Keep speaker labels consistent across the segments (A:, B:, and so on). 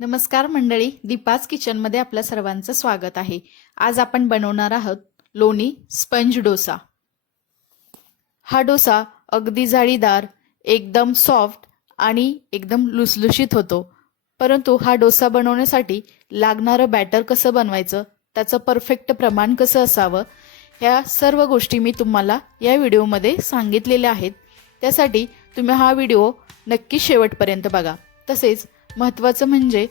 A: नमस्कार मंडळी दीपाज किचनमध्ये आपल्या सर्वांचं स्वागत आहे. आज आपण बनवणार आहोत लोणी स्पंज डोसा. हा डोसा अगदी जाळीदार एकदम सॉफ्ट आणि एकदम लुसलुशीत होतो. परंतु हा डोसा बनवण्यासाठी लागणारं बॅटर कसं बनवायचं त्याचं परफेक्ट प्रमाण कसं असावं ह्या सर्व गोष्टी मी तुम्हाला या व्हिडिओमध्ये सांगितलेल्या आहेत. त्यासाठी तुम्ही हा व्हिडिओ नक्की शेवटपर्यंत बघा. तसेच महत्त्वाचं म्हणजे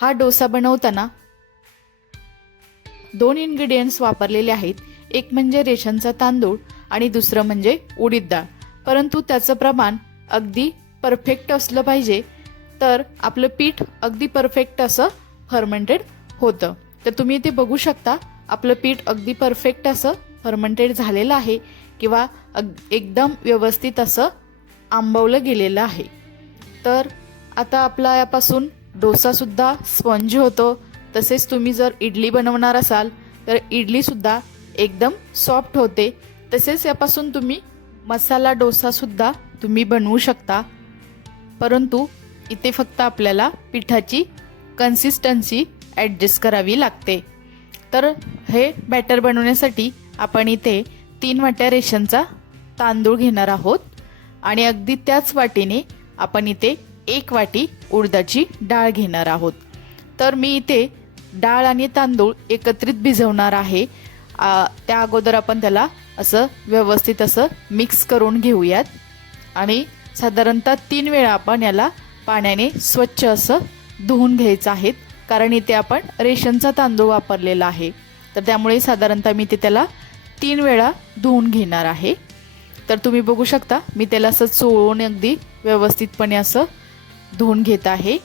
A: हा डोसा बनवताना दोन इन्ग्रेडियंट्स वापरलेले आहेत. एक म्हणजे रेशनचा तांदूळ आणि दुसरं म्हणजे उडीद डाळ. परंतु त्याचं प्रमाण अगदी परफेक्ट असलं पाहिजे तर आपलं पीठ अगदी परफेक्ट असं फर्मेंटेड होतं. तर तुम्ही ते बघू शकता आपलं पीठ अगदी परफेक्ट असं फर्मेंटेड झालेलं आहे किंवा अग एकदम व्यवस्थित असं आंबवलं गेलेलं आहे. तर आता आपला यापासून डोसासुद्धा स्पंज होतो. तसेच तुम्ही जर इडली बनवणार असाल तर इडलीसुद्धा एकदम सॉफ्ट होते. तसेच यापासून तुम्ही मसाला डोसासुद्धा तुम्ही बनवू शकता. परंतु इथे फक्त आपल्याला पिठाची कन्सिस्टन्सी ॲडजस्ट करावी लागते. तर हे बॅटर बनवण्यासाठी आपण इथे तीन वाट्या रेशनचा तांदूळ घेणार आहोत. आणि अगदी त्याच वाटीने आपण इथे एक वाटी उडदाची डाळ घेणार आहोत. तर मी इथे डाळ आणि तांदूळ एकत्रित भिजवणार आहे. त्या अगोदर आपण त्याला असं व्यवस्थित असं मिक्स करून घेऊयात. आणि साधारणतः तीन वेळा आपण याला पाण्याने स्वच्छ असं धुवून घ्यायचं आहेत कारण इथे आपण रेशनचा तांदूळ वापरलेला आहे. तर त्यामुळे साधारणतः मी ते त्याला तीन वेळा धुवून घेणार आहे. तर तुम्ही बघू शकता मी त्याला असं चोळून अगदी व्यवस्थितपणे असं धुवून घेत आहे.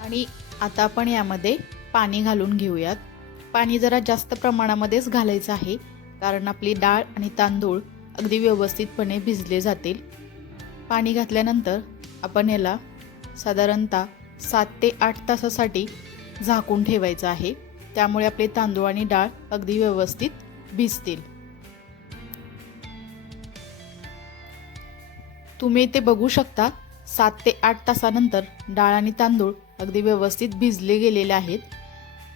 A: आणि आता आपण यामध्ये पाणी घालून घेऊयात. पाणी जरा जास्त प्रमाणामध्येच घालायचं आहे. कारण आपली डाळ आणि तांदूळ अगदी व्यवस्थितपणे भिजले जातील. पाणी घातल्यानंतर आपण याला साधारणतः सात ते आठ तासासाठी झाकून ठेवायचं आहे. त्यामुळे आपले तांदूळ आणि डाळ अगदी व्यवस्थित भिजतील. तुम्ही ते बघू शकता सात ते आठ तासानंतर डाळ आणि तांदूळ अगदी व्यवस्थित भिजले गेलेले आहेत.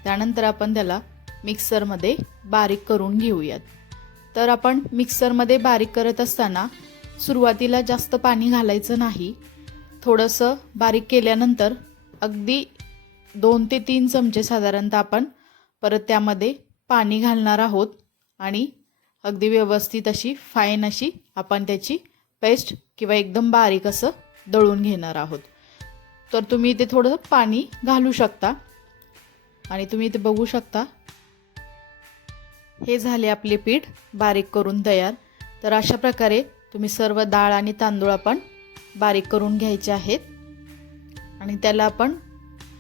A: त्यानंतर आपण त्याला मिक्सरमध्ये बारीक करून घेऊयात. तर आपण मिक्सरमध्ये बारीक करत असताना सुरुवातीला जास्त पाणी घालायचं नाही. थोडंसं बारीक केल्यानंतर अगदी दोन ते तीन चमचे साधारणतः आपण परत त्यामध्ये पाणी घालणार आहोत आणि अगदी व्यवस्थित अशी फाईन अशी आपण त्याची पेस्ट किंवा एकदम बारीक असं दळून घेणार आहोत. तर तुम्ही इथे थोडं पाणी घालू शकता आणि तुम्ही इथे बघू शकता हे झाले आपले पीठ बारीक करून तयार. तर अशा प्रकारे तुम्ही सर्व डाळ आणि तांदूळ आपण बारीक करून घ्यायचे आहेत. आणि त्याला आपण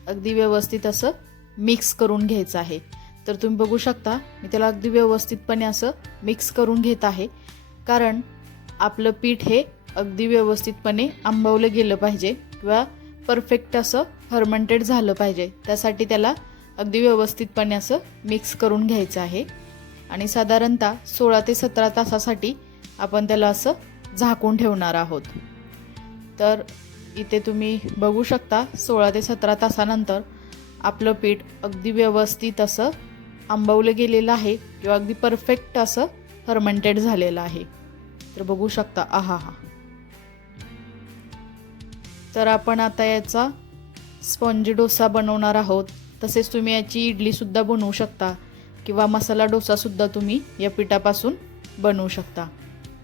A: अगदी व्यवस्थित असं मिक्स करून घ्यायचं आहे. तर तुम्ही बघू शकता मी त्याला अगदी व्यवस्थितपणे असं मिक्स करून घेत आहे. कारण आपलं पीठ हे अगदी व्यवस्थितपणे आंबवलं गेलं पाहिजे किंवा परफेक्ट असं फर्मेंटेड झालं पाहिजे. त्यासाठी त्याला अगदी व्यवस्थितपणे असं मिक्स करून घ्यायचं आहे. आणि साधारणतः सोळा ते सतरा तासासाठी आपण त्याला असं झाकून ठेवणार आहोत. तर इथे तुम्ही बघू शकता सोळा ते सतरा तासानंतर आपलं पीठ अगदी व्यवस्थित असं आंबवलं गेलेलं आहे किंवा अगदी परफेक्ट असं फर्मेंटेड झालेलं आहे. तर बघू शकता आहा हा. तर आपण आता याचा स्पंज डोसा बनवणार आहोत. तसेच तुम्ही याची इडलीसुद्धा बनवू शकता. किंवा मसाला डोसासुद्धा तुम्ही या पिठापासून बनवू शकता.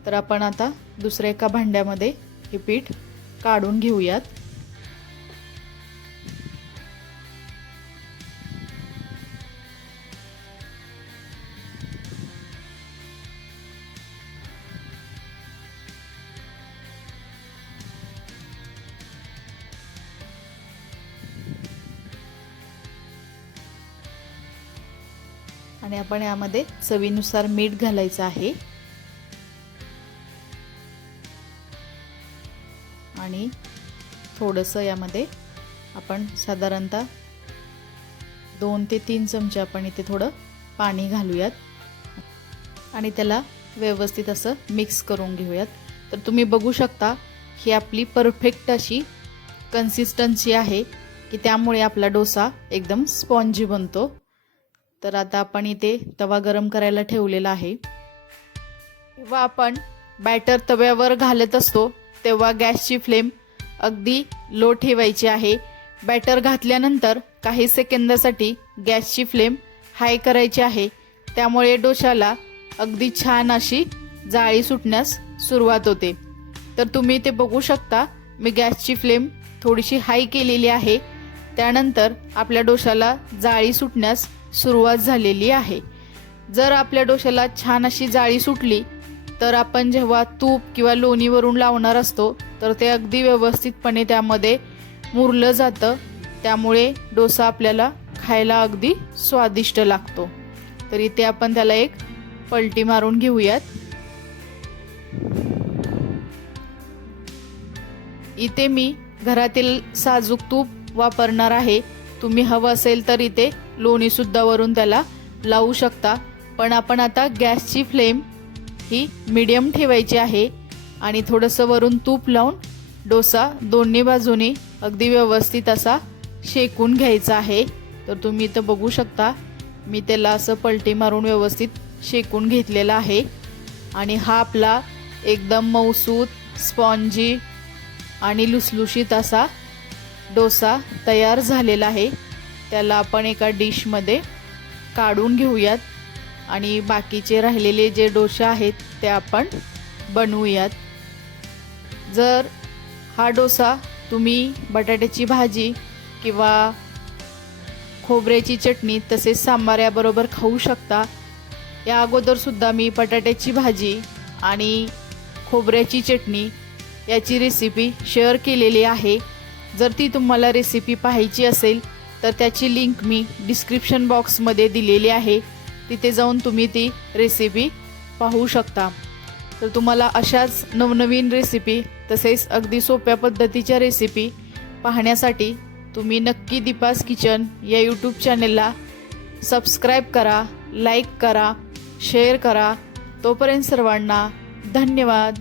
A: तर आपण आता दुसऱ्या एका भांड्यामध्ये हे पीठ काढून घेऊयात. आणि आपण यामध्ये चवीनुसार मीठ घालायचं आहे. आणि थोडंसं यामध्ये आपण साधारणतः दोन ते तीन चमचे आपण इथे थोडं पाणी घालूयात. आणि त्याला व्यवस्थित असं मिक्स करून घेऊयात. तर तुम्ही बघू शकता ही आपली परफेक्ट अशी कन्सिस्टन्सी आहे की त्यामुळे आपला डोसा एकदम स्पॉन्जी बनतो. तर आता आपण इथे तवा गरम करायला ठेवलेला आहे. जेव्हा आपण बॅटर तव्यावर घालत असतो तेव्हा गॅसची फ्लेम अगदी लो ठेवायची आहे. बॅटर घातल्यानंतर काही सेकंदासाठी गॅसची फ्लेम हाय करायची आहे. त्यामुळे डोशाला अगदी छान अशी जाळी सुटण्यास सुरुवात होते. तर तुम्ही ते बघू शकता मी गॅसची फ्लेम थोडीशी हाय केलेली आहे. त्यानंतर आपल्या डोशाला जाळी सुटण्यास सुरुवात झालेली आहे. जर आपल्या डोशाला छान अशी जाळी सुटली तर आपण जेव्हा तूप किंवा लोणीवरून लावणार असतो तर ते अगदी व्यवस्थितपणे त्यामध्ये मुरलं जातं. त्यामुळे डोसा आपल्याला खायला अगदी स्वादिष्ट लागतो. तर इथे आपण त्याला एक पलटी मारून घेऊयात. इथे मी घरातील साजूक तूप वापरणार आहे. तुम्ही हवं असेल तर इथे लोणीसुद्धा वरून त्याला लावू शकता. पण आपण आता गॅसची फ्लेम ही मिडियम ठेवायची आहे आणि थोडंसं वरून तूप लावून डोसा दोन्ही बाजूनी अगदी व्यवस्थित असा शेकून घ्यायचा आहे. तर तुम्ही इथं बघू शकता मी त्याला असं पलटी मारून व्यवस्थित शेकून घेतलेला आहे. आणि हा आपला एकदम मऊसूत स्पॉन्जी आणि लुसलुशीत असा डोसा तयार झालेला आहे. त्याला आपण एका डिशमध्ये काढून घेऊयात. आणि बाकीचे राहिलेले जे डोसे आहेत ते आपण बनवूयात. जर हा डोसा तुम्ही बटाट्याची भाजी किंवा खोबऱ्याची चटणी तसेच सांबार याबरोबर खाऊ शकता. या अगोदरसुद्धा मी बटाट्याची भाजी आणि खोबऱ्याची चटणी याची रेसिपी शेअर केलेली आहे. जर ती तुम्हाला रेसिपी पाहायची असेल तर त्याची लिंक मी डिस्क्रिप्शन बॉक्समध्ये दिलेली आहे. तिथे जाऊन तुम्ही ती रेसिपी पाहू शकता. तर तुम्हाला अशाच नवनवीन रेसिपी तसेच अगदी सोप्या पद्धतीच्या रेसिपी पाहण्यासाठी तुम्ही नक्की दीपास किचन या यूट्यूब चॅनेलला सबस्क्राईब करा लाईक करा शेअर करा. तोपर्यंत सर्वांना धन्यवाद.